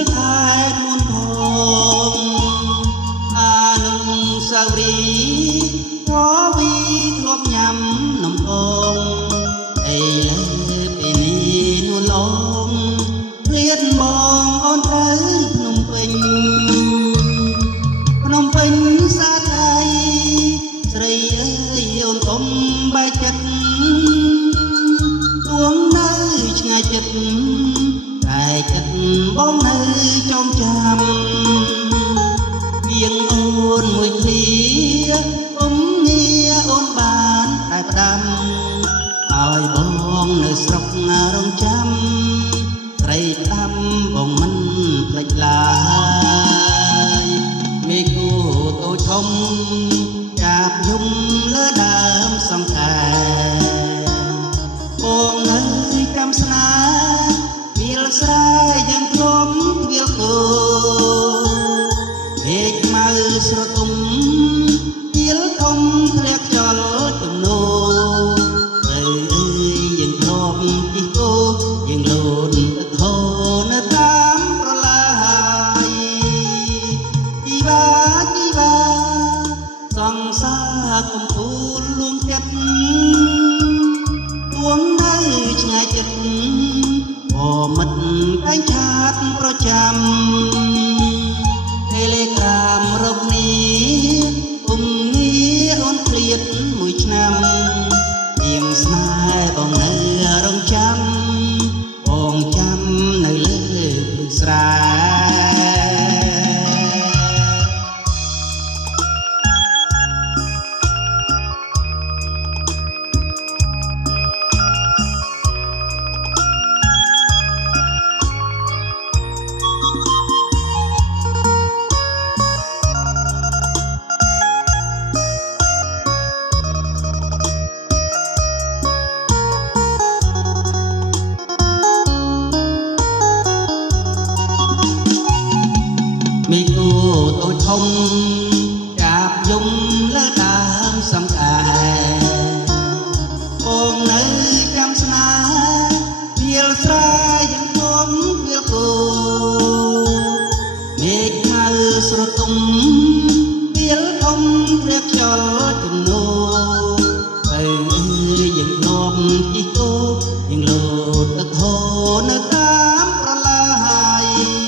លថែនួនផងអានុសាវរីយ៍ក៏វីធ្លាប់ញ៉ាំនំអងអីលើពីនេះនួនឡងព្រានបងអូនត្រូវភ្នំពេញសាទ័យស្រីអើយអូនកំបែកចិត្តទួងនៅឆ្ងាយចិត្តតែចិត្តបងនៅចងចាំៀងអូនមួយគ្នាងារអូនបានតែផ្ដាំឲ្យបងនៅស្រុករងចាំស្រីផ្ដាំបងមិនភ្លេចឡើយមេគូតូចធំចាបយំលើដើមសង្ខែបងនៅចាំស្នាវាលស្រែយ៉ាងធំវាលគោពេកមកស្រទុំវាលធំធ្លាក់ចលទំនោអើយយើងធ្លាប់ជិះគោយើងលូនទឹកហូរនៅតាមប្រឡាយជីវាសង្សារកំពូលលួងចិត្តទួងនៅឆ្ងាយចិត្តអូមិត្តតែងឆាតប្រចាំTelegram រកនេះគុំងារអូនព្រាតមួយឆ្នាំទៀងស្នេហ៍បងនៅរងចាំបងចាំនៅលើព្រឹកស្រែមីគូតូចធំចាបយំលើដើមសង្ខែបងនៅចាំស្នាវាលស្រែយ៉ាងធំវាលគោមេឃហៅស្រទុំវាលធំធ្លាក់ចលជំនោទៅយើងធ្លាប់ជិះគោយើងលោតទឹកហូរនៅតាមប្រឡាយ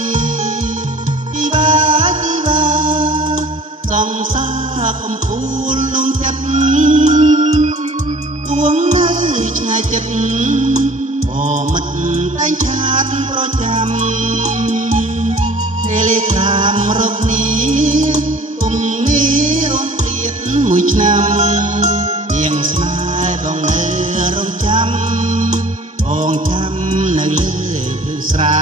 សង្សារកំពូលលងចិត្តទួងនៅឆ្ងាយចិត្តអូមិត្តតែងឆាតប្រចាំ Telegram រកនេះគុំងារអូនព្រាតមួយឆ្នាំទៀងស្នេហ៍បងនៅរងចាំបងចាំនៅលើព្រឹកស្រែ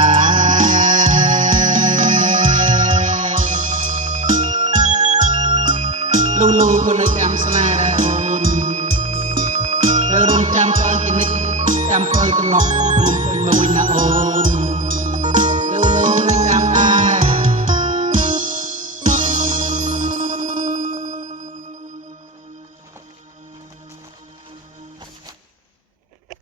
លូក៏នៅចាំស្នេហ៍ដែរអូនទៅរងចាំបើគិនិចចាំបើកន្លប់